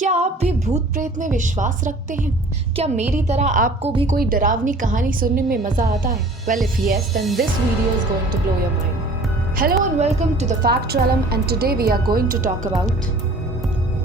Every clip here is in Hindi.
क्या आप भी भूत प्रेत में विश्वास रखते हैं? क्या मेरी तरह आपको भी कोई डरावनी कहानी सुनने में मजा आता है? Well, if yes, then this video is going to blow your mind. Hello and welcome to the Fact Realm, and today we are going to talk about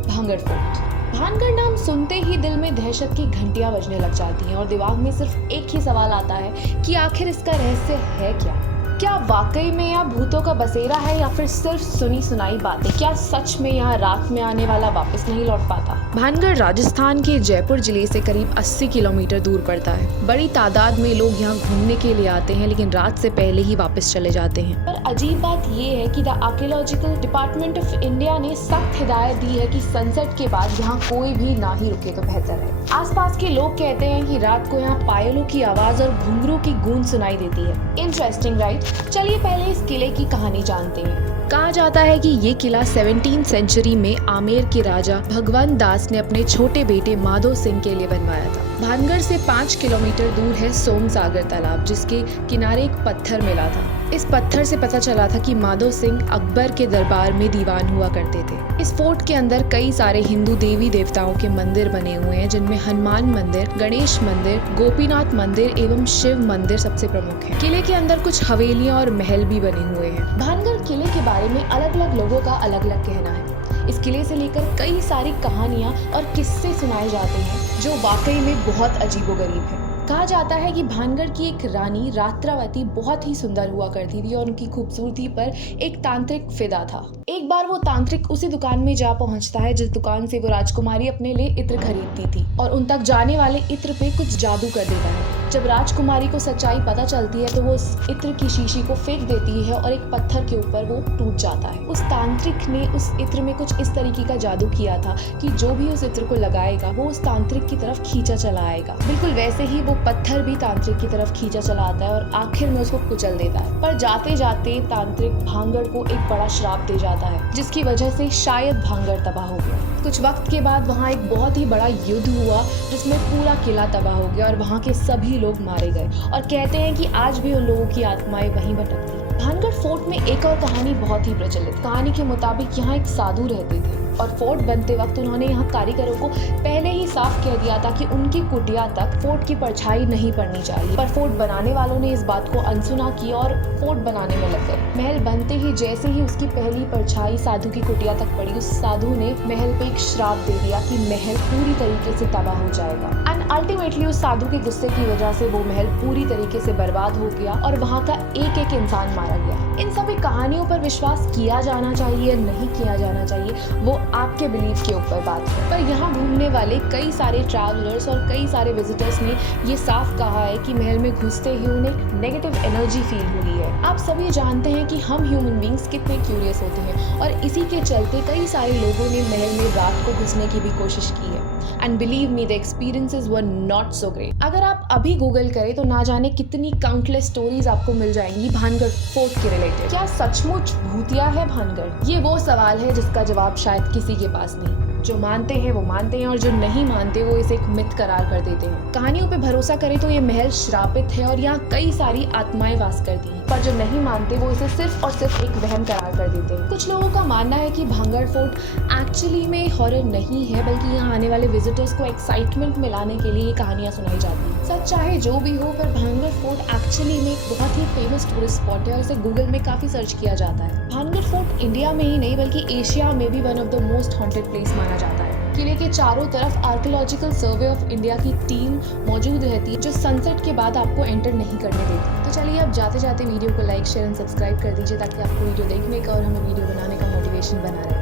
Bhangarh fort. Bhangarh नाम सुनते ही दिल में दहशत की घंटियां बजने लग जाती हैं और दिमाग में सिर्फ एक ही सवाल आता है कि आखिर इसका रहस्य है क्या? क्या वाकई में यहाँ भूतों का बसेरा है या फिर सिर्फ सुनी सुनाई बातें? क्या सच में यहाँ रात में आने वाला वापस नहीं लौट पाता? भानगढ़ राजस्थान के जयपुर जिले से करीब 80 किलोमीटर दूर पड़ता है। बड़ी तादाद में लोग यहाँ घूमने के लिए आते हैं, लेकिन रात से पहले ही वापस चले जाते हैं। पर अजीब बात ये है कि the archaeological department of India ने सख्त हिदायत दी है कि सनसेट के बाद यहाँ कोई भी ना ही रुके तो बेहतर है। आसपास के लोग कहते हैं कि रात को यहाँ पायलों की आवाज और घुंघरू की गूंज सुनाई देती है। Interesting, right? चलिए पहले इस किले की कहानी जानते हैं। कहा जाता है कि ये किला 17वीं सेंचुरी में आमेर के राजा भगवंत दास ने अपने छोटे बेटे माधो सिंह के लिए बनवाया था। भानगढ़ से 5 किलोमीटर दूर है सोम सागर तालाब, जिसके किनारे एक पत्थर मिला था। इस पत्थर से पता चला था कि माधो सिंह अकबर के दरबार में दीवान हुआ करते थे। इस फोर्ट के अंदर कई सारे हिंदू देवी देवताओं के मंदिर बने हुए हैं, जिनमें हनुमान मंदिर, गणेश मंदिर, गोपीनाथ मंदिर एवं शिव मंदिर सबसे प्रमुख है। किले के अंदर कुछ हवेलियां और महल भी बने हुए हैं। भानगढ़ किले के बारे में अलग अलग लोगों का अलग अलग कहना है। इस किले से लेकर कई सारी कहानियां और किस्से सुनाए जाते हैं जो वाकई में बहुत अजीबोगरीब है। कहा जाता है कि भानगढ़ की एक रानी रात्रावती बहुत ही सुंदर हुआ करती थी और उनकी खूबसूरती पर एक तांत्रिक फिदा था। एक बार वो तांत्रिक उसी दुकान में जा पहुंचता है जिस दुकान से वो राजकुमारी अपने लिए इत्र खरीदती थी, और उन तक जाने वाले इत्र पे कुछ जादू कर देता है। जब राजकुमारी को सच्चाई पता चलती है तो वो उस इत्र की शीशी को फेंक देती है और एक पत्थर के ऊपर वो टूट जाता है। उस तांत्रिक ने उस इत्र में कुछ इस तरीके का जादू किया था कि जो भी उस इत्र को लगाएगा वो उस तांत्रिक की तरफ खींचा चला आएगा। बिल्कुल वैसे ही वो पत्थर भी तांत्रिक की तरफ खींचा चला आता है और आखिर में उसको कुचल देता है। पर जाते जाते तांत्रिक भानगढ़ को एक बड़ा श्राप दे जाता है, जिसकी वजह से शायद भानगढ़ तबाह हो गया। कुछ वक्त के बाद वहाँ एक बहुत ही बड़ा युद्ध हुआ जिसमें पूरा किला तबाह हो गया और वहाँ के सभी लोग मारे गए, और कहते हैं कि आज भी उन लोगों की आत्माएं वहीं भटकती। भानगढ़ फोर्ट में एक और कहानी बहुत ही प्रचलित। कहानी के मुताबिक यहाँ एक साधु रहते थे और फोर्ट बनते वक्त उन्होंने यहाँ कारीगरों को पहले ही साफ कह दिया था कि उनकी कुटिया तक फोर्ट की परछाई नहीं पड़नी चाहिए। पर फोर्ट बनाने वालों ने इस बात को अनसुना की और फोर्ट बनाने में लग गए। महल बनते ही जैसे ही उसकी पहली परछाई साधु की कुटिया तक पड़ी, उस साधु ने महल पे एक श्राप दे दिया कि महल पूरी तरीके से तबाह हो जाएगा। एंड अल्टीमेटली उस साधु के गुस्से की वजह से वो महल पूरी तरीके से बर्बाद हो गया और वहाँ का एक एक इंसान मारा गया। इन सभी कहानियों पर विश्वास किया जाना चाहिए, नहीं किया जाना चाहिए, वो आपके बिलीफ के ऊपर बात है। पर यहाँ घूमने वाले कई सारे ट्रैवलर्स और कई सारे विजिटर्स ने ये साफ कहा है कि महल में घुसते ही उन्हें नेगेटिव एनर्जी फील हुई है। आप सभी जानते हैं कि हम ह्यूमन बींग्स कितने क्यूरियस होते हैं, और इसी के चलते कई सारे लोगों ने महल में रात को घुसने की भी कोशिश की है। And believe me, the experiences were not so great. अगर आप अभी गूगल करें तो ना जाने कितनी काउंटलेस स्टोरीज आपको मिल जाएंगी भानगढ़ फोर्ट के रिलेटेड। क्या सचमुच भूतिया है भानगढ़? ये वो सवाल है जिसका जवाब शायद किसी के पास नहीं। जो मानते हैं वो मानते हैं और जो नहीं मानते वो इसे एक मिथ करार कर देते हैं। कहानियों पे भरोसा करें तो ये महल श्रापित है और यहाँ कई सारी आत्माएं वास करती हैं, पर जो नहीं मानते वो इसे सिर्फ और सिर्फ एक वहम करार कर देते हैं। कुछ लोगों का मानना है कि भानगढ़ फोर्ट एक्चुअली में हॉरर नहीं है, बल्कि यहाँ आने वाले विजिटर्स को एक्साइटमेंट में लाने के लिए ये कहानियां सुनाई जाती हैं। सच चाहे जो भी हो, पर भानगढ़ फोर्ट एक्चुअली में एक बहुत ही फेमस टूरिस्ट स्पॉट है और इसे गूगल में काफी सर्च किया जाता है। भानगढ़ फोर्ट इंडिया में ही नहीं बल्कि एशिया में भी one of the most haunted place माना जाता है। किले के चारों तरफ आर्कियोलॉजिकल सर्वे ऑफ इंडिया की टीम मौजूद रहती है जो सनसेट के बाद आपको एंटर नहीं करने देती। तो चलिए अब जाते जाते वीडियो को लाइक, शेयर एंड सब्सक्राइब कर दीजिए ताकि आपको वीडियो देखने का और हमें वीडियो बनाने का मोटिवेशन बना रहे।